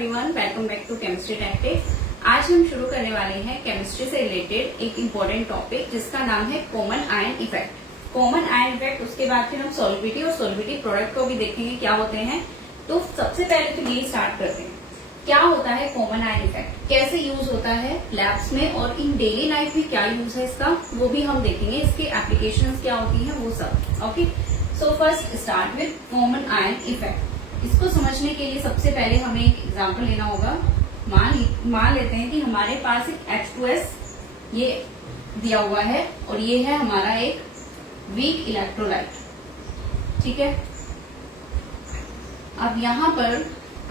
Everyone, welcome back to chemistry tactics. आज हम शुरू करने वाले हैं केमिस्ट्री से रिलेटेड एक इम्पोर्टेंट टॉपिक जिसका नाम है common ion effect. Common ion effect, उसके बाद फिर हम सॉल्युबिलिटी और सॉल्युबिलिटी प्रोडक्ट को भी देखेंगे क्या होते हैं। तो सबसे पहले तो यही स्टार्ट करते हैं, क्या होता है कॉमन आयन इफेक्ट, कैसे यूज होता है लैब्स में और इन डेली लाइफ में क्या यूज है इसका, वो भी हम देखेंगे। इसके एप्लीकेशंस क्या होती हैं वो सब। Okay, so first start with common ion effect. इसको समझने के लिए सबसे पहले हमें एक एग्जांपल लेना होगा। मान लेते हैं कि हमारे पास एक H2S ये दिया हुआ है और ये है हमारा एक वीक इलेक्ट्रोलाइट, ठीक है। अब यहाँ पर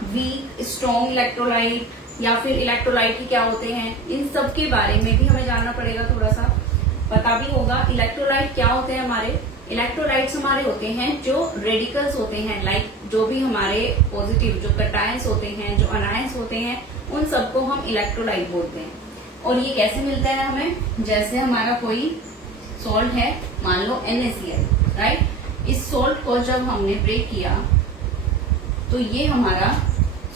वीक, स्ट्रॉन्ग इलेक्ट्रोलाइट या फिर इलेक्ट्रोलाइट ही क्या होते हैं, इन सब के बारे में भी हमें जानना पड़ेगा, थोड़ा सा पता भी होगा। इलेक्ट्रोलाइट क्या होते हैं हमारे, इलेक्ट्रोलाइट्स हमारे होते हैं जो रेडिकल्स होते हैं, लाइक जो भी हमारे पॉजिटिव जो कैटायंस होते हैं, जो अनायंस होते हैं, उन सबको हम इलेक्ट्रोलाइट बोलते हैं। और ये कैसे मिलता है हमें, जैसे हमारा कोई सॉल्ट है, मान लो NaCl, राइट। इस सॉल्ट को जब हमने ब्रेक किया तो ये हमारा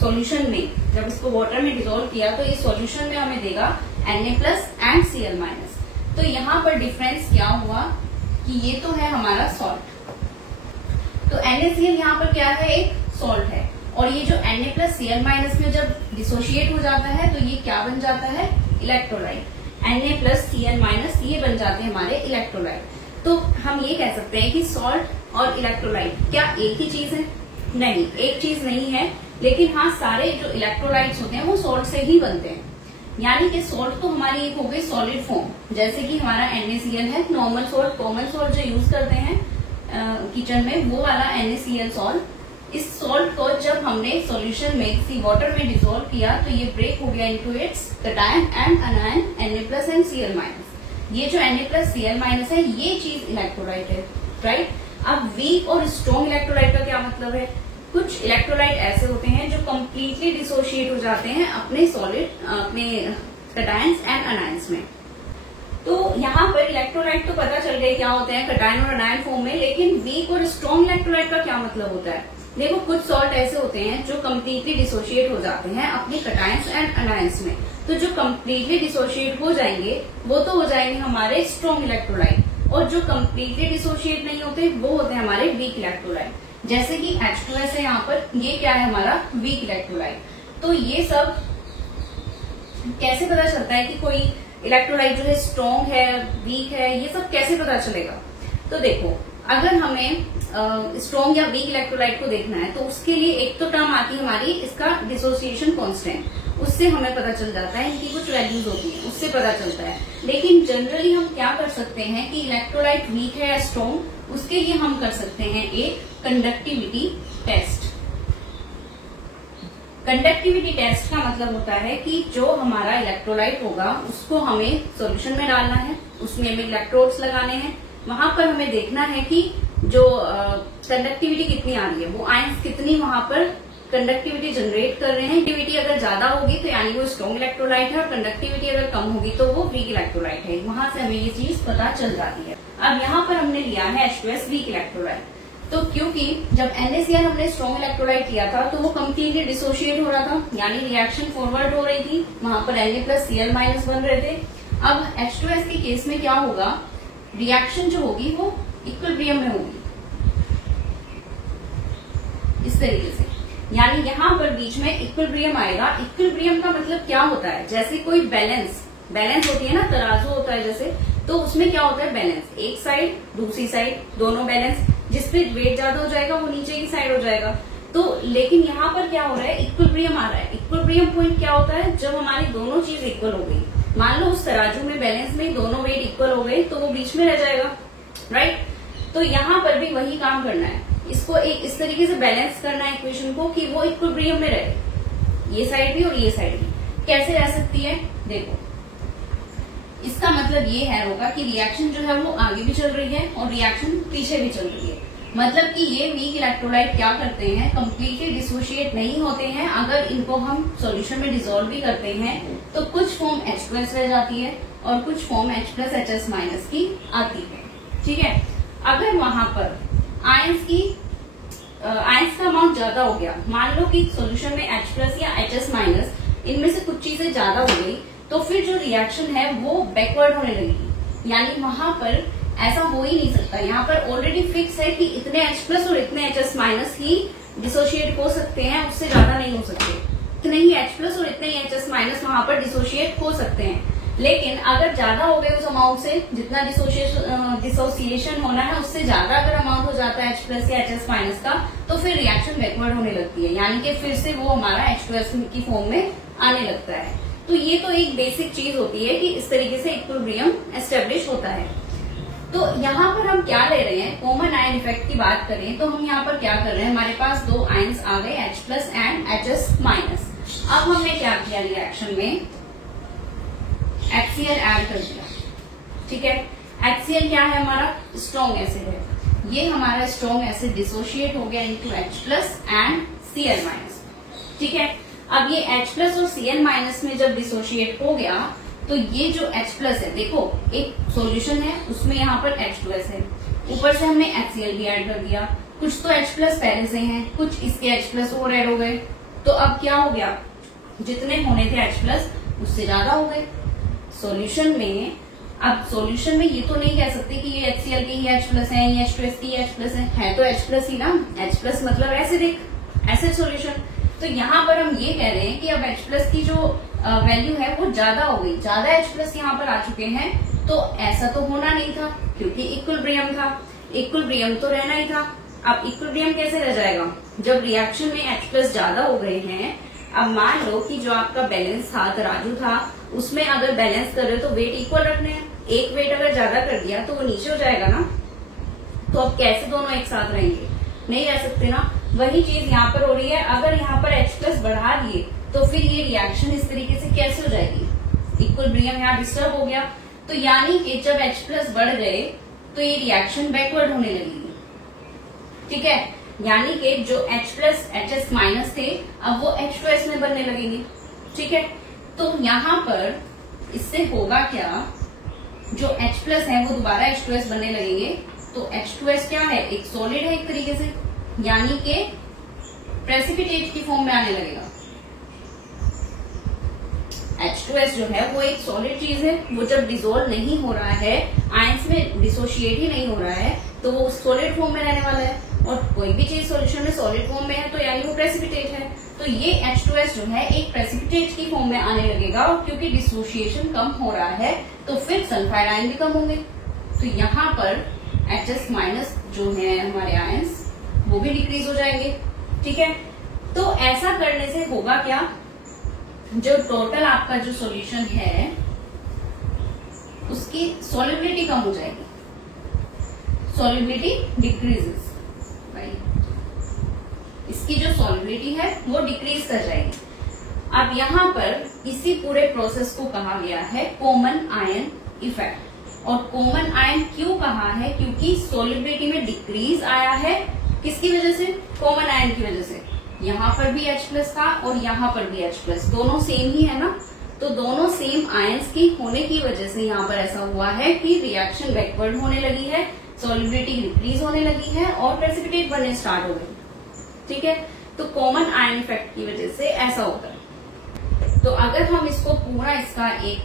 सॉल्यूशन में, जब इसको वाटर में डिसॉल्व किया तो ये सॉल्यूशन में हमें देगा Na+ एंड Cl-। तो यहाँ पर डिफरेंस क्या हुआ कि ये तो है हमारा सॉल्ट, तो NaCl यहाँ पर क्या है, एक सॉल्ट है, और ये जो Na+Cl- में जब डिसोशिएट हो जाता है तो ये क्या बन जाता है, इलेक्ट्रोलाइट। Na+Cl- ये बन जाते हैं हमारे इलेक्ट्रोलाइट। तो हम ये कह सकते हैं कि सॉल्ट और इलेक्ट्रोलाइट क्या एक ही चीज है? नहीं, एक चीज नहीं है, लेकिन हाँ सारे जो इलेक्ट्रोलाइट्स होते हैं वो सॉल्ट से ही बनते हैं। यानी कि सॉल्ट तो हमारी एक हो गई सॉलिड फॉर्म, जैसे कि हमारा NaCl है, नॉर्मल सॉल्ट, कॉमन सॉल्ट जो यूज करते हैं किचन में, वो वाला NaCl सॉल्ट। इस सॉल्ट को जब हमने सॉल्यूशन में किसी वाटर में डिसॉल्व किया तो ये ब्रेक हो गया into its cation and अनायन Na+ and Cl-। ये जो Na+Cl- है ये चीज इलेक्ट्रोलाइट है, राइट। अब वीक और स्ट्रॉन्ग इलेक्ट्रोलाइट का क्या मतलब है, कुछ इलेक्ट्रोलाइट ऐसे होते हैं जो कम्प्लीटली डिसोशिएट हो जाते हैं अपने सॉलिड, अपने कैटायंस एंड अनायंस में। तो यहाँ पर इलेक्ट्रोलाइट तो पता चल गई क्या होते हैं, कैटायन और अनायन फॉर्म में, लेकिन वीक और स्ट्रॉन्ग इलेक्ट्रोलाइट का क्या मतलब होता है। देखो, कुछ सॉल्ट ऐसे होते हैं जो कम्प्लीटली डिसोशिएट हो जाते हैं अपने कैटायंस एंड अनायंस में। तो जो कम्प्लीटली डिसोशिएट हो जाएंगे वो तो हो जाएंगे हमारे स्ट्रॉन्ग इलेक्ट्रोलाइट, और जो कम्प्लीटली डिसोशिएट नहीं होते वो होते हैं हमारे वीक इलेक्ट्रोलाइट। जैसे कि H2S है यहाँ पर, ये क्या है हमारा वीक इलेक्ट्रोलाइट। तो ये सब कैसे पता चलता है कि कोई इलेक्ट्रोलाइट जो है स्ट्रॉन्ग है, वीक है, ये सब कैसे पता चलेगा। तो देखो, अगर हमें स्ट्रॉन्ग या वीक इलेक्ट्रोलाइट को देखना है तो उसके लिए एक तो टर्म आती है हमारी इसका डिसोसिएशन कांस्टेंट, उससे हमें पता चल जाता है, इनकी कुछ वैल्यूज होती है, उससे पता चलता है। लेकिन जनरली हम क्या कर सकते हैं कि इलेक्ट्रोलाइट वीक है या स्ट्रॉन्ग, उसके लिए हम कर सकते हैं एक कंडक्टिविटी टेस्ट। कंडक्टिविटी टेस्ट का मतलब होता है कि जो हमारा इलेक्ट्रोलाइट होगा उसको हमें सॉल्यूशन में डालना है, उसमें हमें इलेक्ट्रोड्स लगाने हैं, वहां पर हमें देखना है कि जो कंडक्टिविटी कितनी आ रही है, वो आयंस कितनी वहां पर कंडक्टिविटी जनरेट कर रहे हैं। कंडक्टिविटी अगर ज्यादा होगी तो यानी वो स्ट्रॉन्ग इलेक्ट्रोलाइट है, और कंडक्टिविटी अगर कम होगी तो वो वीक इलेक्ट्रोलाइट है। वहां से हमें ये चीज पता चल जाती है। अब यहाँ पर हमने लिया है H2S वीक इलेक्ट्रोलाइट, तो क्योंकि जब NaCl हमने स्ट्रॉन्ग इलेक्ट्रोलाइट लिया था तो वो कम्प्लीटली डिसोशिएट हो रहा था, यानी रिएक्शन फॉरवर्ड हो रही थी, वहां पर Na+Cl- बन रहे थे। अब H2S के केस में क्या होगा, रिएक्शन जो होगी वो इक्विलिब्रियम में होगी, इस तरीके से, यानी यहाँ पर बीच में इक्विलिब्रियम आएगा। इक्विलिब्रियम का मतलब क्या होता है, जैसे कोई बैलेंस होती है ना, तराजू होता है जैसे, तो उसमें क्या होता है बैलेंस, एक साइड दूसरी साइड दोनों बैलेंस, जिसपे वेट ज्यादा हो जाएगा वो नीचे की साइड हो जाएगा। तो लेकिन यहाँ पर क्या हो रहा है, इक्विलिब्रियम आ रहा है। इक्विलिब्रियम पॉइंट क्या होता है, जब हमारी दोनों चीज इक्वल हो गई, मान लो उस तराजू में बैलेंस में दोनों वेट इक्वल हो गए तो वो बीच में रह जाएगा, राइट। तो यहाँ पर भी वही काम करना है, इसको एक इस तरीके से बैलेंस करना है इक्वेशन को कि वो इक्विलिब्रियम में रहे, ये साइड भी और ये साइड भी। कैसे रह सकती है, देखो, इसका मतलब ये है होगा कि रिएक्शन जो है वो आगे भी चल रही है और रिएक्शन पीछे भी चल रही है। मतलब कि ये वीक इलेक्ट्रोलाइट क्या करते हैं, कम्प्लीटली डिसोशिएट नहीं होते हैं। अगर इनको हम सॉल्यूशन में डिसॉल्व भी करते हैं तो कुछ फॉर्म H+ रह जाती है और कुछ फॉर्म H+HS- की आती है, ठीक है। अगर वहां पर आयंस का अमाउंट ज्यादा हो गया, मान लो कि सॉल्यूशन में H+ या HS- उससे ज्यादा हो गई तो फिर जो रिएक्शन है वो बैकवर्ड होने लगेगी, यानी वहां पर ऐसा हो ही नहीं सकता। यहाँ पर ऑलरेडी फिक्स है कि इतने H+ और इतने HS- ही डिसोशिएट हो सकते हैं, उससे ज्यादा नहीं हो सकते। इतने ही H+ और इतने ही HS- वहां पर डिसोशिएट हो सकते हैं। लेकिन अगर ज्यादा हो गए उस अमाउंट से, जितना डिसोसिएशन होना है उससे ज्यादा अगर अमाउंट हो जाता है H+ या HS- का, तो फिर रिएक्शन बैकवर्ड होने लगती है, यानी कि फिर से वो हमारा H2S की फॉर्म में आने लगता है। तो ये तो एक बेसिक चीज होती है कि इस तरीके से इक्विलिब्रियम एस्टेब्लिश होता है। तो यहाँ पर हम क्या ले रहे हैं, कॉमन आयन इफेक्ट की बात करें तो हम यहाँ पर क्या कर रहे हैं, हमारे पास दो आयन्स आ गए H+ एंड HS-। अब हमने क्या किया, रिएक्शन में HCl ऐड कर दिया। ठीक है, HCl क्या है, हमारा स्ट्रॉन्ग एसिड है। ये हमारा स्ट्रॉन्ग एसिड डिसोशिएट हो गया इनटू H+ एंड Cl-। ठीक है, अब ये H+ और Cl- में जब डिसोशिएट हो गया तो ये जो H+ है, देखो एक सॉल्यूशन है उसमें यहाँ पर H2S है, ऊपर से हमने HCl भी ऐड कर दिया। कुछ तो H+ पहले से हैं, कुछ इसके H+ और ऐड हो गए, तो अब क्या हो गया, जितने होने थे H+ उससे ज्यादा हो गए सॉल्यूशन में। अब सॉल्यूशन में ये तो नहीं कह सकते कि ये HCl की ही H+ है, ये H2S की H+ है तो H+ ही ना। H+ मतलब एसिड सॉल्यूशन। तो यहाँ पर हम ये कह रहे हैं कि अब H+ की जो वैल्यू है वो ज्यादा हो गई, ज्यादा H+ यहाँ पर आ चुके हैं। तो ऐसा तो होना नहीं था क्योंकि इक्विलिब्रियम था, इक्विलिब्रियम तो रहना ही था। अब इक्विलिब्रियम कैसे रह जाएगा, जब रिएक्शन में H+ ज्यादा हो गए हैं। अब मान लो कि जो आपका बैलेंस था, तराजू था, उसमें अगर बैलेंस कर रहे हो तो वेट इक्वल रखने हैं। एक वेट अगर ज्यादा कर दिया तो वो नीचे हो जाएगा ना। तो अब कैसे दोनों एक साथ रहेंगे, नहीं रह सकते ना। वही चीज यहाँ पर हो रही है, अगर यहाँ पर H+ बढ़ा दिए तो फिर ये रिएक्शन इस तरीके से कैसे हो जाएगी, इक्विलिब्रियम यहाँ डिस्टर्ब हो गया। तो यानी कि जब H+ बढ़ गए तो ये रिएक्शन बैकवर्ड होने लगेगी। ठीक है, यानी कि जो H+ HS- थे अब वो H2S में बनने लगेंगे। ठीक है, तो यहाँ पर इससे होगा क्या, जो H+ है वो दोबारा H2S बनने लगेंगे। तो H2S क्या है, एक सॉलिड है एक तरीके से, यानी कि प्रेसिपिटेट की फॉर्म में आने लगेगा। H2S जो है वो एक सॉलिड चीज है, वो जब डिसॉल्व नहीं हो रहा है, आयंस में डिसोशिएट ही नहीं हो रहा है, तो वो सॉलिड फॉर्म में रहने वाला है। और कोई भी चीज सॉल्यूशन में सॉलिड फॉर्म में है तो यानी वो प्रेसिपिटेट है। तो ये H2S जो है एक प्रेसिपिटेट की फॉर्म में आने लगेगा, और क्योंकि डिसोशिएशन कम हो रहा है तो फिर सल्फाइड आयन भी कम होंगे। तो यहाँ पर HS- जो है हमारे आयंस वो भी डिक्रीज हो जाएंगे। ठीक है, तो ऐसा करने से होगा क्या, जो टोटल आपका जो सॉल्यूशन है उसकी सॉल्युबिलिटी कम हो जाएगी, सॉल्युबिलिटी डिक्रीजेस। इसकी जो सॉल्युबिलिटी है वो डिक्रीज कर जाएगी। अब यहाँ पर इसी पूरे प्रोसेस को कहा गया है कॉमन आयन इफेक्ट। और कॉमन आयन क्यों कहा है, क्योंकि सॉल्युबिलिटी में डिक्रीज आया है। किसकी वजह से, कॉमन आयन की वजह से। यहाँ पर भी H+ था और यहाँ पर भी H+, दोनों सेम ही है ना। तो दोनों सेम आयंस की होने की वजह से यहाँ पर ऐसा हुआ है कि रिएक्शन बैकवर्ड होने लगी है, सॉल्युबिलिटी डिक्रीज होने लगी है और प्रेसिपिटेट बनने स्टार्ट हो गई। ठीक है, तो कॉमन आयन इफेक्ट की वजह से ऐसा होता है। तो अगर हम इसको पूरा इसका एक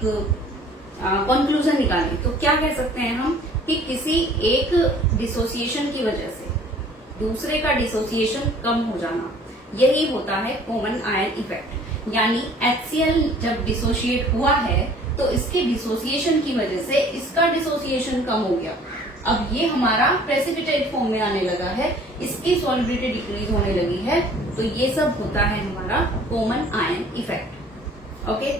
कंक्लूजन निकालें तो क्या कह सकते हैं हम, कि किसी एक डिसोसिएशन की वजह से दूसरे का डिसोसिएशन कम हो जाना, यही होता है कॉमन आयन इफेक्ट। यानी HCl जब डिसोशिएट हुआ है तो इसके डिसोसिएशन की वजह से इसका डिसोसिएशन कम हो गया। अब ये हमारा प्रेसिपिटेट फॉर्म में आने लगा है, इसकी सॉल्युबिलिटी डिक्रीज होने लगी है। तो ये सब होता है हमारा कॉमन आयन इफेक्ट। ओके,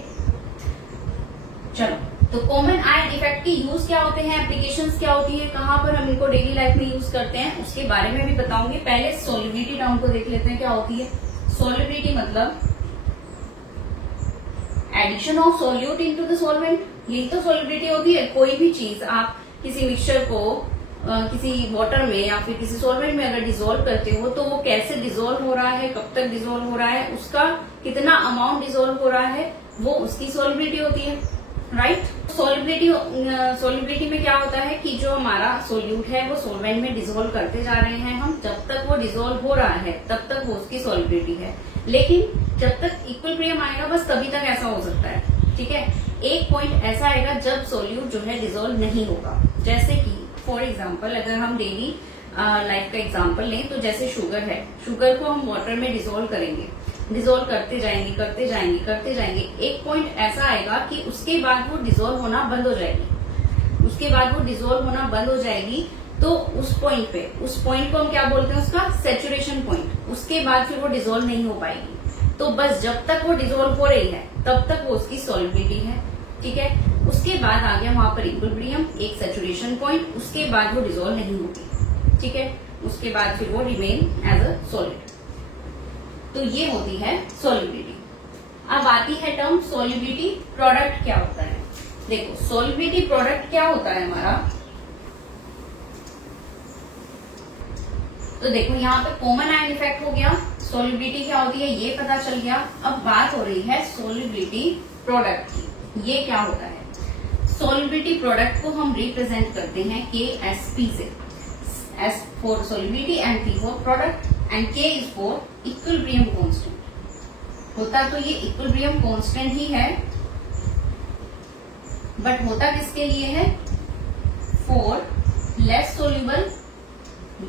चलो, तो कॉमन आयन इफेक्ट की यूज क्या होते हैं, एप्लीकेशंस क्या होती है, कहाँ पर हम इनको डेली लाइफ में यूज करते हैं, उसके बारे में भी बताऊंगी। पहले सॉल्युबिलिटी टर्म को देख लेते हैं क्या होती है। सॉल्युबिलिटी मतलब addition of solute into the solvent, यही तो सॉल्युबिलिटी होती है। कोई भी चीज आप किसी मिक्सचर को किसी वाटर में या फिर किसी सॉल्वेंट में अगर डिसॉल्व करते हो तो वो कैसे डिसॉल्व हो रहा है, कब तक डिसॉल्व हो रहा है, उसका कितना अमाउंट डिसॉल्व हो रहा है, वो उसकी सॉल्युबिलिटी होती है। राइट। सोल्युबिलिटी में क्या होता है कि जो हमारा सोल्यूट है वो सोलवेंट में डिसोल्व करते जा रहे हैं हम, जब तक वो डिसोल्व हो रहा है तब तक वो उसकी सोल्युबिलिटी है। लेकिन जब तक इक्विलिब्रियम आएगा बस तभी तक ऐसा हो सकता है, ठीक है। एक पॉइंट ऐसा आएगा जब सोल्यूट जो है डिसोल्व नहीं होगा। जैसे कि फॉर एग्जाम्पल अगर हम डेली लाइफ का एग्जाम्पल लें तो जैसे शुगर है, शुगर को हम वाटर में डिसोल्व करेंगे, डिसोल्व करते जाएंगे करते जाएंगे करते जाएंगे, एक पॉइंट ऐसा आएगा कि उसके बाद वो डिसोल्व होना बंद हो जाएगी। उसके बाद वो डिसोल्व होना बंद हो जाएगी तो उस पॉइंट को हम क्या बोलते हैं, उसका सैचुरेशन पॉइंट। उसके बाद फिर वो डिसोल्व नहीं हो पाएगी। तो बस जब तक वो डिसोल्व हो रही है तब तक वो उसकी सॉल्युबिलिटी है, ठीक है। उसके बाद आ गया वहां पर इक्विलिब्रियम, एक सैचुरेशन पॉइंट, उसके बाद वो डिसोल्व नहीं होगी, ठीक है। उसके बाद फिर वो रिमेन एज अ सॉलिड। तो ये होती है सॉल्युबिलिटी। अब आती है टर्म सॉल्युबिलिटी प्रोडक्ट क्या होता है। देखो सॉल्युबिलिटी प्रोडक्ट क्या होता है हमारा, तो देखो यहाँ पे कॉमन आयन इफेक्ट हो गया, सॉल्युबिलिटी क्या होती है ये पता चल गया। अब बात हो रही है सॉल्युबिलिटी प्रोडक्ट की। ये क्या होता है, सॉल्युबिलिटी प्रोडक्ट को हम रिप्रेजेंट करते हैं KSP से, S for solubility and P for product and K is for equilibrium constant. होता तो ये इक्विलिब्रियम कांस्टेंट ही है, बट होता किसके लिए है, फॉर लेस सोल्यूबल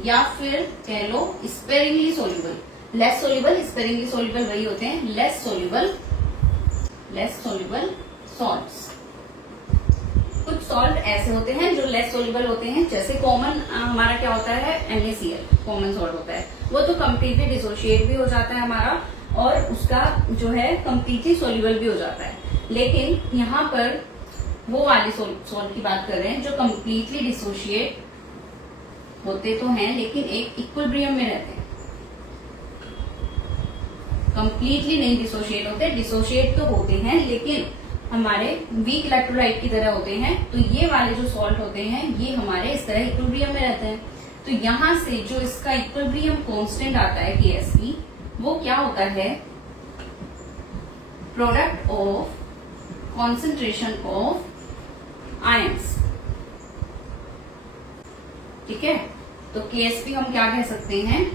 या फिर कह लो sparingly soluble. Less soluble sparingly soluble वही होते हैं, लेस सोल्यूबल सॉल्ट्स। कुछ सॉल्ट ऐसे होते हैं जो लेस सोल्यूबल होते हैं, जैसे कॉमन हमारा क्या होता है NaCl, कॉमन सॉल्ट होता है, वो तो कम्प्लीटली डिसोशिएट भी हो जाता है हमारा और उसका जो है कम्प्लीटली सोल्यूबल भी हो जाता है। लेकिन यहाँ पर वो वाले सॉल्ट की बात कर रहे हैं जो कम्प्लीटली डिसोशिएट होते तो हैं लेकिन एक इक्विलिब्रियम में रहते हैं, कंप्लीटली नहीं डिसोशिएट होते, डिसोशिएट तो होते हैं लेकिन हमारे वीक इलेक्ट्रोलाइट की तरह होते हैं। तो ये वाले जो सॉल्ट होते हैं ये हमारे इस तरह इक्विलिब्रियम में रहते हैं। तो यहां से जो इसका इक्विलिब्रियम कांस्टेंट आता है KSP, वो क्या होता है, product of concentration of ions, ठीक है। तो KSP हम क्या कह सकते हैं,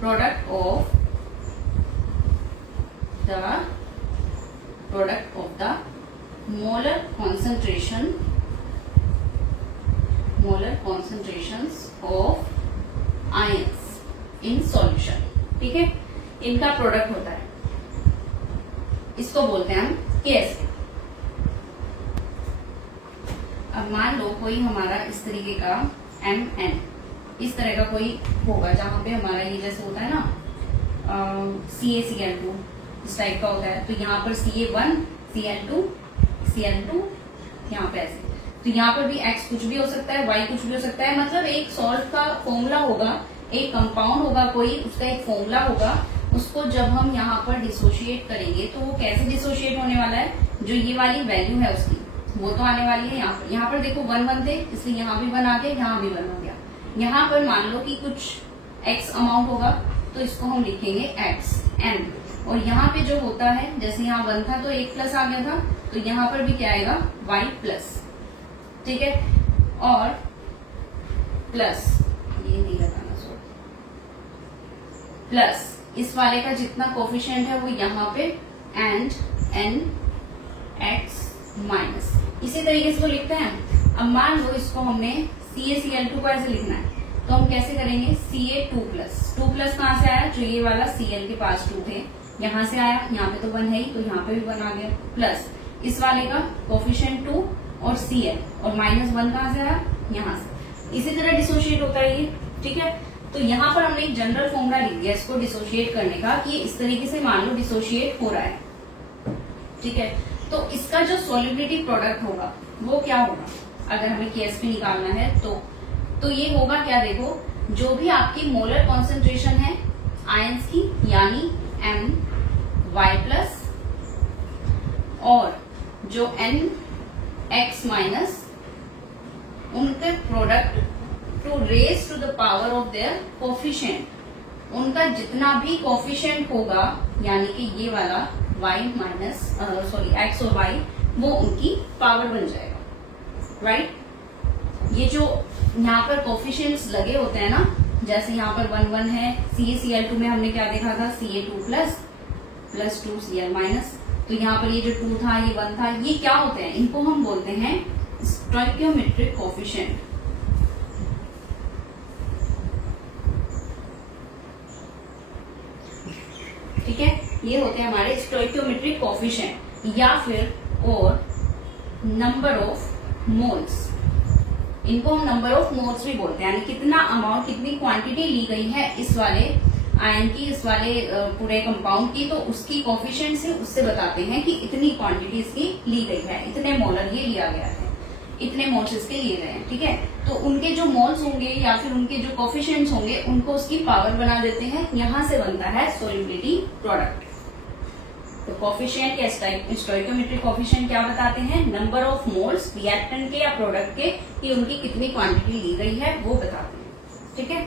product of the molar concentrations of ions in solution, ठीक है। इनका प्रोडक्ट होता है, इसको बोलते हैं हम KSP। अब मान लो कोई हमारा इस तरीके का MN, इस तरह का कोई होगा जहां पे हमारा ये जैसे होता है ना CaCl2 इस टाइप का होता है। तो यहाँ पर Ca1 Cl2 यहाँ पे ऐसे, तो यहाँ पर भी X कुछ भी हो सकता है, Y कुछ भी हो सकता है। मतलब एक सॉल्ट का फॉर्मूला होगा, एक कंपाउंड होगा कोई, उसका एक फॉर्मूला होगा, उसको जब हम यहाँ पर डिसोशिएट करेंगे तो वो कैसे डिसोशिएट होने वाला है, जो ये वाली वैल्यू है उसकी वो तो आने वाली है यहाँ पर। यहाँ पर देखो 1 1 थे इसलिए यहाँ भी 1 आ गया, यहाँ भी 1 हो गया। यहाँ पर मान लो कि कुछ X अमाउंट होगा तो इसको हम लिखेंगे XN, और यहाँ पे जो होता है जैसे यहाँ 1 था तो 1 प्लस आ गया था, तो यहाँ पर भी क्या आएगा Y प्लस, ठीक है। और प्लस ये नहीं लगाना, सो प्लस इस वाले का जितना कोफिशिएंट है वो यहाँ पे एंड N X माइनस, इसी तरीके से वो लिखते हैं। अब मान लो इसको हमने CaCl2 को ऐसे लिखना है तो हम कैसे करेंगे, Ca2 प्लस, 2 प्लस कहाँ से आया, जो ये वाला Cl के पास 2 थे यहाँ से आया, यहाँ पे तो 1 है ही तो यहाँ पे भी 1 आ गया, प्लस इस वाले का कोफिशिएंट 2 और Cl, और माइनस 1 कहाँ से आया, यहाँ से। इसी तरह डिसोशिएट होता है ये, ठीक है। तो यहाँ पर हमने एक जनरल फॉर्मूला लिख दिया इसको डिसोशिएट करने का कि इस तरीके से मान लो डिसोशिएट हो रहा है, ठीक है। तो इसका जो सॉल्युबिलिटी प्रोडक्ट होगा वो क्या होगा, अगर हमें KSP निकालना है तो ये होगा क्या, देखो जो भी आपकी मोलर कॉन्सेंट्रेशन है आयंस की यानी My प्लस और जो NX माइनस, उनके product to raise to the power of their coefficient, उनका जितना भी कोफिशिएंट होगा यानी कि ये वाला Y माइनस X और Y वो उनकी पावर बन जाएगा, राइट। ये जो यहाँ पर कोफिशिएंट्स लगे होते हैं ना, जैसे यहाँ पर 1 1 है, CaCl2 में हमने क्या देखा था, Ca2 प्लस 2Cl माइनस, तो यहाँ पर ये जो 2 था, ये 1 था, ये क्या होते हैं, इनको हम बोलते हैं स्टोइकियोमेट्रिक कोफिशिएंट। ठीक है, ये होते हैं हमारे स्टोइकियोमेट्रिक कोफिशिएंट, या फिर और नंबर ऑफ मोल्स, इनको हम नंबर ऑफ मोल्स भी बोलते हैं, यानी कितना अमाउंट, कितनी क्वांटिटी ली गई है इस वाले आयन की, इस वाले पूरे कंपाउंड की, तो उसकी कोफिशिएंट से उससे बताते हैं कि इतनी क्वांटिटी इसकी ली गई है, इतने मोलर ये लिया गया है, इतने मोल्स इसके लिए गए हैं। ठीक है, तो उनके जो मोल्स होंगे या फिर उनके जो कोफिशिएंट्स होंगे उनको उसकी पावर बना देते हैं, यहां से बनता है सोल्युबिलिटी प्रोडक्ट। तो कोफिशिएंट या स्टोइकियोमेट्रिक कोफिशिएंट क्या बताते हैं, नंबर ऑफ मोल्स रिएक्टेंट के या प्रोडक्ट के, कि उनकी कितनी क्वांटिटी ली गई है वो बताते हैं। ठीक है,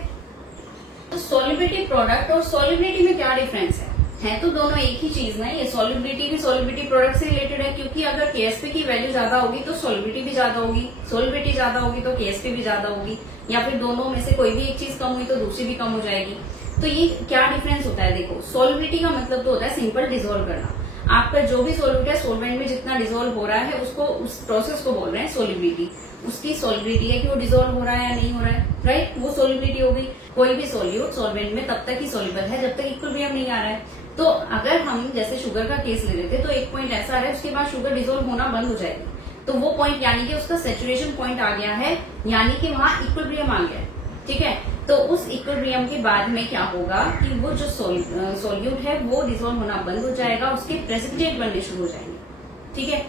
तो सोल्युबिलिटी प्रोडक्ट और सोल्युबिलिटी में क्या डिफरेंस है तो दोनों एक ही चीज ना, ये सोल्युबिलिटी भी सोल्युबिलिटी प्रोडक्ट से रिलेटेड है, क्योंकि अगर केएसपी की वैल्यू ज्यादा होगी तो सोल्युबिलिटी भी ज्यादा होगी, सोल्युबिलिटी ज्यादा होगी तो केएसपी भी ज्यादा होगी, या फिर दोनों में से कोई भी एक चीज कम हुई तो दूसरी भी कम हो जाएगी। तो ये क्या डिफरेंस होता है, देखो सोल्युबिलिटी का मतलब तो होता है सिंपल डिसॉल्व करना, आपका जो भी सोल्यूट है सोलवेंट में जितना डिसॉल्व हो रहा है उसको, उस प्रोसेस को बोल रहे हैं सोल्युबिलिटी। उसकी सोल्युबिलिटी है कि वो डिसॉल्व हो रहा है या नहीं हो रहा है, राइट, वो सोल्युबिलिटी हो गई। कोई भी सोल्यूट सोलवेंट में तब तक ही सोल्यूबल है जब तक इक्विलिब्रियम नहीं आ रहा है। तो अगर हम जैसे शुगर का केस ले लेते तो एक पॉइंट ऐसा है उसके बाद शुगर डिसॉल्व होना बंद हो जाएगी, तो वो पॉइंट यानी कि उसका सैचुरेशन पॉइंट आ गया है, यानी कि वहां इक्विलिब्रियम आ गया है। ठीक है, तो उस इक्विलिब्रियम के बाद में क्या होगा कि वो जो सोल्यूट है वो डिसॉल्व होना बंद हो जाएगा, उसके प्रेसिपिटेट बनने शुरू हो जाएंगे। ठीक है,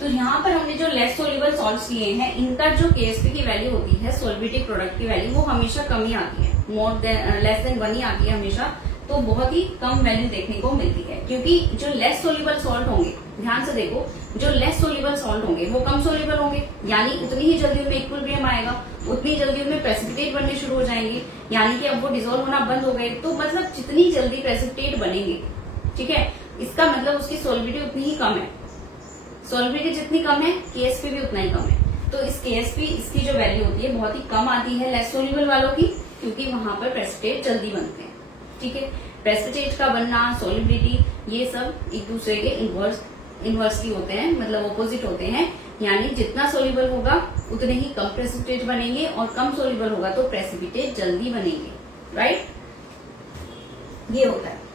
तो यहाँ पर हमने जो लेस सोल्यूबल सॉल्ट्स लिए हैं, इनका जो केएसपी की वैल्यू होती है सोल्युबिलिटी प्रोडक्ट की वैल्यू, वो हमेशा कम ही आती है, लेस देन 1 ही आती है हमेशा, तो बहुत ही कम वैल्यू देखने को मिलती है। क्योंकि जो लेस सोल्यूबल सॉल्ट होंगे, ध्यान से देखो, जो लेस सोल्यूबल सॉल्ट होंगे वो कम सोल्यूबल होंगे, यानी उतनी ही जल्दी उनमें इक्विलिब्रियम आएगा, उतनी जल्दी उनमें प्रेसिपिटेट बनने शुरू हो जाएंगे, यानी कि अब वो डिसॉल्व होना बंद हो गए। तो मतलब जितनी जल्दी प्रेसिपिटेट बनेंगे, ठीक है, इसका मतलब उसकी सोल्युबिलिटी उतनी ही कम है, सोल्युबिलिटी जितनी कम है केएसपी भी उतना ही कम है। तो इस केएसपी इसकी जो वैल्यू होती है बहुत ही कम आती है लेस सोल्यूबल वालों की, क्योंकि वहां पर प्रेसिपिटेट जल्दी बनते हैं। ठीक है, प्रेसिपिटेट का बनना, सोल्युबिलिटी, ये सब एक दूसरे के इनवर्सली होते हैं, मतलब ऑपोजिट होते हैं, यानी जितना सोल्यूबल होगा उतने ही कम प्रेसिपिटेट बनेंगे, और कम सोल्यूबल होगा तो प्रेसिपिटेट जल्दी बनेंगे, राइट, ये होता है।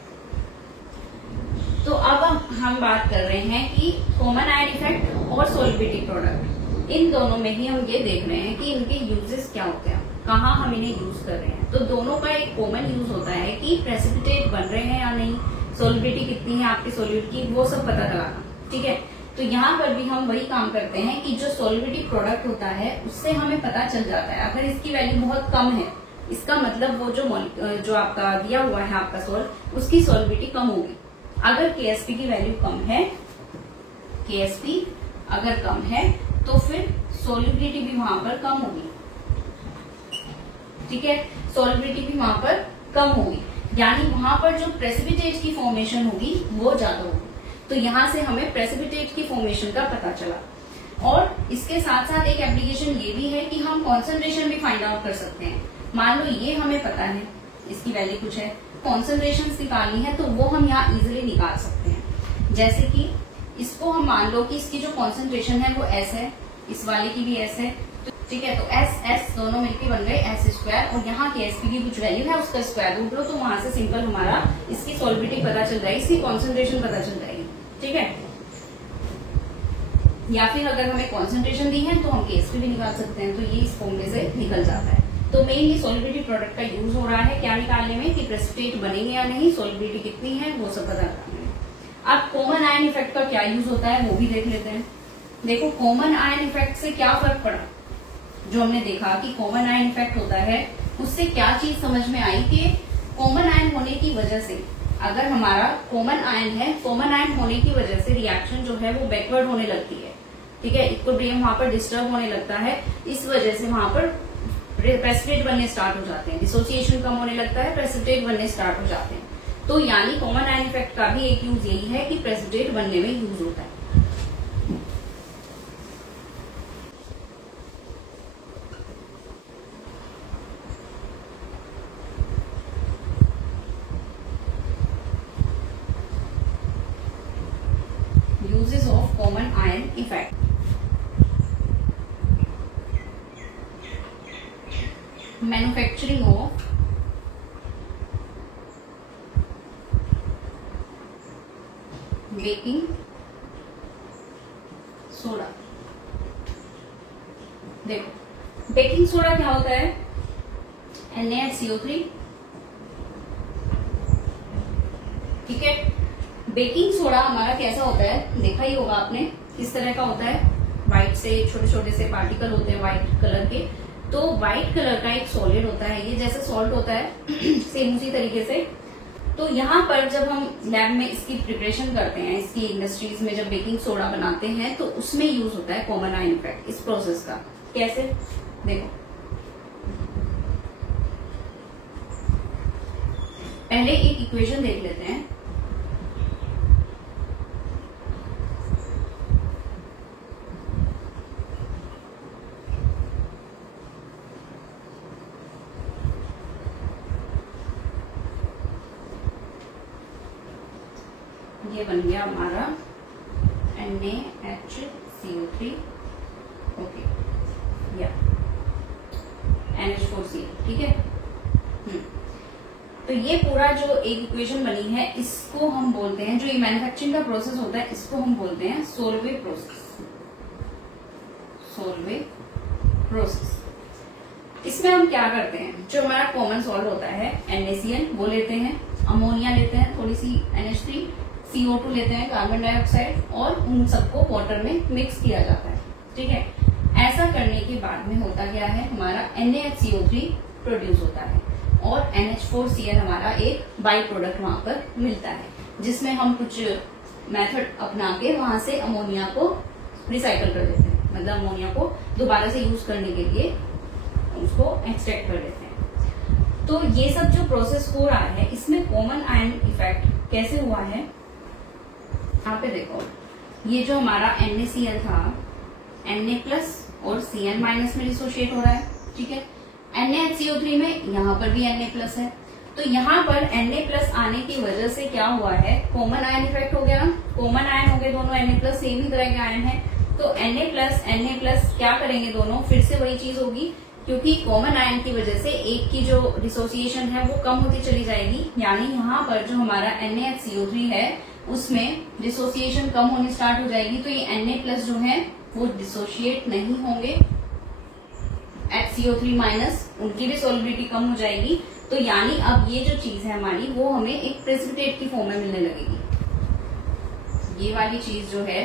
तो अब हम बात कर रहे हैं कि कॉमन आयन इफेक्ट और सोल्युबिलिटी प्रोडक्ट, इन दोनों में ही हम ये देख रहे हैं कि इनके यूजेस क्या होते हैं, कहाँ हम इन्हें यूज कर रहे हैं। तो दोनों का एक कॉमन यूज होता है कि प्रेसिपिटेट बन रहे हैं या नहीं, सोल्युबिलिटी कितनी है आपके सोल्यूट की, वो सब पता लगाना। ठीक है, तो यहाँ पर भी हम वही काम करते हैं कि जो सोल्युबिलिटी प्रोडक्ट होता है उससे हमें पता चल जाता है, अगर इसकी वैल्यू बहुत कम है, इसका मतलब वो जो आपका दिया हुआ है आपका सोल, उसकी सोल्युबिलिटी कम होगी। अगर केएसपी की वैल्यू कम है, केएसपी अगर कम है तो फिर सोल्युबिलिटी भी वहां पर कम होगी। ठीक है, सोल्युबिलिटी भी वहां पर कम होगी, यानी वहां पर जो प्रेसिपिटेट की फॉर्मेशन होगी वो ज्यादा होगी। तो यहां से हमें प्रेसिपिटेट की फॉर्मेशन का पता चला। और इसके साथ साथ एक एप्लीकेशन ये भी है कि हम कॉन्सेंट्रेशन भी फाइंड आउट कर सकते हैं। मान लो ये हमें पता है इसकी वैल्यू कुछ है, कॉन्सेंट्रेशन निकालनी है तो वो हम यहाँ इजिली निकाल सकते हैं। जैसे कि इसको हम मान लो कि इसकी जो कॉन्सेंट्रेशन है वो एस है, इस वाले की भी एस है, ठीक है, तो एस एस दोनों मिलकर बन गए एस स्क्वायर, और यहाँ के एसपी की कुछ वैल्यू है उसका स्क्वायर रूट लो, तो वहां से सिंपल हमारा इसकी सोल्युबिलिटी पता चल जाएगी, इसकी कॉन्सेंट्रेशन पता चल जाएगी। ठीक है, या फिर अगर हमें कॉन्सेंट्रेशन दी है तो हम केएसपी भी निकाल सकते हैं, तो ये इस फॉर्मूले से निकल जाता है। तो मेनली सोल्युबिलिटी प्रोडक्ट का यूज हो रहा है क्या निकालने में, कि प्रेसिपिटेट बनेंगे या नहीं, सोल्युबिलिटी कितनी है, वो सब पता करना है। अब कॉमन आयन इफेक्ट का क्या यूज होता है वो भी देख लेते हैं। देखो कॉमन आयन इफेक्ट से क्या फर्क पड़ा, जो हमने देखा कि कॉमन आयन इफेक्ट होता है, उससे क्या चीज समझ में आई कि कॉमन आयन होने की वजह से, अगर हमारा कॉमन आयन है, कॉमन आयन होने की वजह से रिएक्शन जो है वो बैकवर्ड होने लगती है। ठीक है, इक्विलिब्रियम वहां पर डिस्टर्ब होने लगता है, इस वजह से वहां पर प्रेसिपिटेट बनने स्टार्ट हो जाते हैं, डिसोसिएशन कम होने लगता है, प्रेसिपिटेट बनने स्टार्ट हो जाते हैं। तो यानी कॉमन आयन इफेक्ट का भी एक यूज यही है कि प्रेसिपिटेट बनने में यूज होता है। Of common ion effect. Manufacturing of baking soda. देखो बेकिंग सोडा क्या होता है, NaHCO3, ठीक है। बेकिंग सोडा हमारा कैसा होता है, देखा ही होगा आपने, किस तरह का होता है, व्हाइट से छोटे छोटे से पार्टिकल होते हैं व्हाइट कलर के। तो व्हाइट कलर का एक सॉलिड होता है, ये जैसे सॉल्ट होता है सेम उसी तरीके से। तो यहाँ पर जब हम लैब में इसकी प्रिपरेशन करते हैं, इसकी इंडस्ट्रीज में जब बेकिंग सोडा बनाते हैं तो उसमें यूज होता है कॉमन आयन इफेक्ट इस प्रोसेस का। कैसे, देखो पहले एक इक्वेशन देख लेते हैं। ये बन गया हमारा NaHCO3, ओके, या NH4Cl, ठीक है। तो ये पूरा जो एक इक्वेशन बनी है इसको हम बोलते हैं, जो ये मैन्युफैक्चरिंग का प्रोसेस होता है इसको हम बोलते हैं सोलवे प्रोसेस। सोलवे प्रोसेस, इसमें हम क्या करते हैं, जो हमारा कॉमन सॉल्ट होता है NaCl वो लेते हैं, अमोनिया लेते हैं, थोड़ी सी NH3, CO2 लेते हैं, कार्बन डाइऑक्साइड, और उन सबको वाटर में मिक्स किया जाता है, ठीक है। ऐसा करने के बाद में होता क्या है, हमारा NaHCO3 प्रोड्यूस होता है और NH4Cl हमारा एक बाई प्रोडक्ट वहां पर मिलता है, जिसमें हम कुछ मेथड अपना के वहां से अमोनिया को रिसाइकल कर देते हैं, मतलब अमोनिया को दोबारा से यूज करने के लिए उसको एक्सट्रैक्ट कर देते हैं। तो ये सब जो प्रोसेस हो रहा है इसमें कॉमन आयन इफेक्ट कैसे हुआ है, यहाँ पे देखो, ये जो हमारा NaCl था Na+ और Cl- में डिसोशिएट हो रहा है, ठीक है। NaHCO3 में यहाँ पर भी Na+ है, तो यहाँ पर Na+ आने की वजह से क्या हुआ है, कॉमन आयन इफेक्ट हो गया ना, कॉमन आयन हो गए दोनों, Na+ सेम ही तरह के आयन है, तो Na+ क्या करेंगे दोनों, फिर से वही चीज होगी, क्योंकि कॉमन आयन की वजह से एक की जो डिसोसिएशन है वो कम होती चली जाएगी, यानी यहाँ पर जो हमारा NaHCO3 है उसमें डिसोसिएशन कम होनी स्टार्ट हो जाएगी, तो ये Na+ जो है वो डिसोशिएट नहीं होंगे, HCO3- उनकी भी सॉल्युबिलिटी कम हो जाएगी, तो यानी अब ये जो चीज है हमारी वो हमें एक प्रेसिपिटेट की फॉर्म में मिलने लगेगी। ये वाली चीज जो है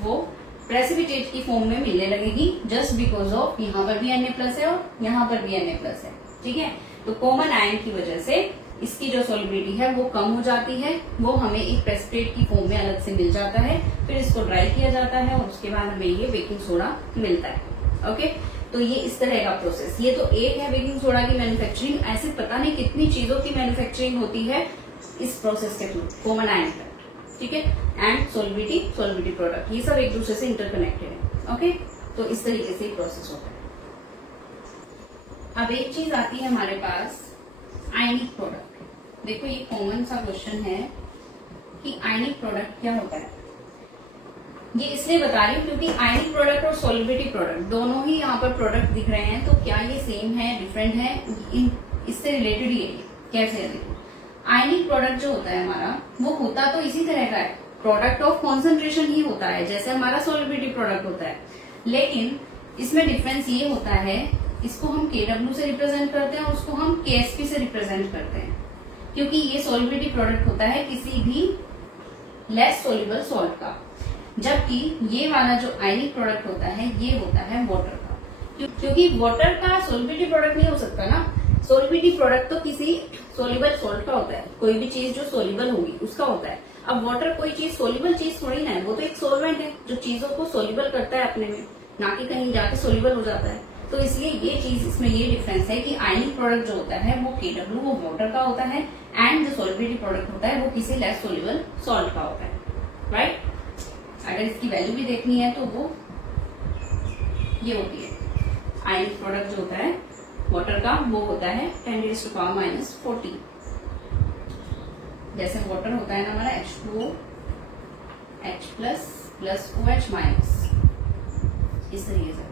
वो प्रेसिपिटेट की फॉर्म में मिलने लगेगी, जस्ट बिकॉज ऑफ यहाँ पर भी Na+ है और यहाँ पर भी Na+ है, ठीक है। तो कॉमन आयन की वजह से इसकी जो सॉल्युबिलिटी है वो कम हो जाती है, वो हमें एक प्रेसिपिटेट की फॉर्म में अलग से मिल जाता है, फिर इसको ड्राई किया जाता है और उसके बाद हमें ये बेकिंग सोडा मिलता है, ओके। तो ये इस तरह का प्रोसेस, ये तो एक है बेकिंग सोडा की मैन्युफैक्चरिंग, ऐसे पता नहीं कितनी चीजों की मैन्युफैक्चरिंग होती है इस प्रोसेस के थ्रू, कॉमन आयन इफेक्ट, ठीक है, एंड सॉल्युबिलिटी प्रोडक्ट, ये सब एक दूसरे से इंटरकनेक्टेड है, ओके। तो इस तरीके से प्रोसेस होता है। अब एक चीज आती है हमारे पास आयनिक प्रोडक्ट। देखो ये कॉमन सा क्वेश्चन है कि आयनिक प्रोडक्ट क्या होता है, ये इसलिए बता रही हूँ क्योंकि आयनिक प्रोडक्ट और सॉल्युबिलिटी प्रोडक्ट दोनों ही यहाँ पर प्रोडक्ट दिख रहे हैं, तो क्या ये सेम है, डिफरेंट है, इससे रिलेटेड ही है ये, कैसे है। देखो आयनिक प्रोडक्ट जो होता है हमारा वो होता तो इसी तरह का है, प्रोडक्ट ऑफ कॉन्सेंट्रेशन ही होता है जैसे हमारा सॉल्युबिलिटी प्रोडक्ट होता है, लेकिन इसमें डिफरेंस ये होता है, इसको हम Kw से रिप्रेजेंट करते हैं और उसको हम Ksp से रिप्रेजेंट करते हैं, क्योंकि ये सॉल्युबिलिटी प्रोडक्ट होता है किसी भी लेस सोल्यूबल सॉल्ट का, जबकि ये वाला जो आयनिक प्रोडक्ट होता है ये होता है वाटर का, क्योंकि वाटर का सॉल्युबिलिटी प्रोडक्ट नहीं हो सकता ना, सॉल्युबिलिटी प्रोडक्ट तो किसी सोल्यूबल सॉल्ट का होता है, कोई भी चीज जो सोल्यूबल होगी उसका होता है। अब वाटर कोई चीज सोल्यूबल चीज थोड़ी ना है, वो तो एक सोलवेंट है जो चीजों को सोल्यूबल करता है अपने में, ना कि कहीं जाके सोल्यूबल हो जाता है। तो इसलिए ये चीज, इसमें ये डिफरेंस है कि आयनिक प्रोडक्ट जो होता है वो Kw वो वाटर का होता है, एंड जो सॉल्युबिलिटी प्रोडक्ट होता है वो किसी लेस सोल्यूबल सॉल्ट का होता है, राइट। अगर इसकी वैल्यू भी देखनी है तो वो ये होती है, आयनिक प्रोडक्ट जो होता है वाटर का वो होता है 10⁻⁻⁴, जैसे वाटर होता है ना हमारा H2O H+ plus OH minus, इस तरीके से।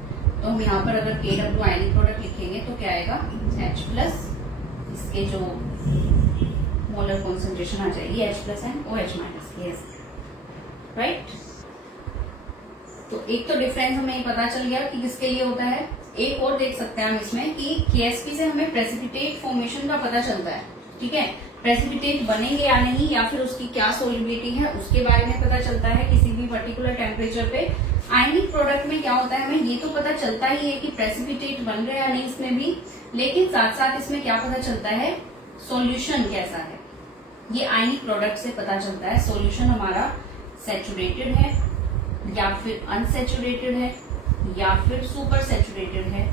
तो हम यहाँ पर अगर KW आयनिक प्रोडक्ट लिखेंगे तो क्या आएगा, H प्लस, इसके जो मोलर कॉन्सेंट्रेशन आ जाएगी H plus and OH minus की, राइट। तो एक तो डिफरेंस हमें पता चल गया कि किसके लिए होता है। एक और देख सकते हैं हम इसमें कि KSP से हमें प्रेसिपिटेट फॉर्मेशन का पता चलता है, ठीक है। प्रेसिपिटेट बनेंगे या नहीं, या फिर उसकी क्या सोलिबिलिटी है उसके बारे में पता चलता है किसी भी पर्टिकुलर टेम्परेचर पे। आयनिक प्रोडक्ट में क्या होता है, हमें ये तो पता चलता ही है कि प्रेसिपिटेट बन रहा है या नहीं इसमें भी, लेकिन साथ साथ इसमें क्या पता चलता है, सॉल्यूशन कैसा है, ये आयनिक प्रोडक्ट से पता चलता है। सॉल्यूशन हमारा सैचुरेटेड है या फिर अनसैचुरेटेड है या फिर सुपर सैचुरेटेड है,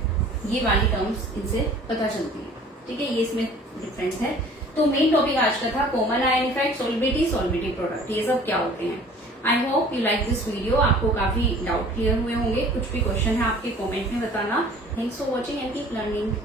ये वाली टर्म्स इनसे पता चलती है, ठीक है। ये इसमें डिफरेंस है। तो मेन टॉपिक आज का था common ion effect, solubility product, ये सब क्या होते हैं। I hope you like this video. आपको काफी डाउट क्लियर हुए होंगे। कुछ भी क्वेश्चन है आपके कमेंट में बताना। Thanks for watching and keep learning.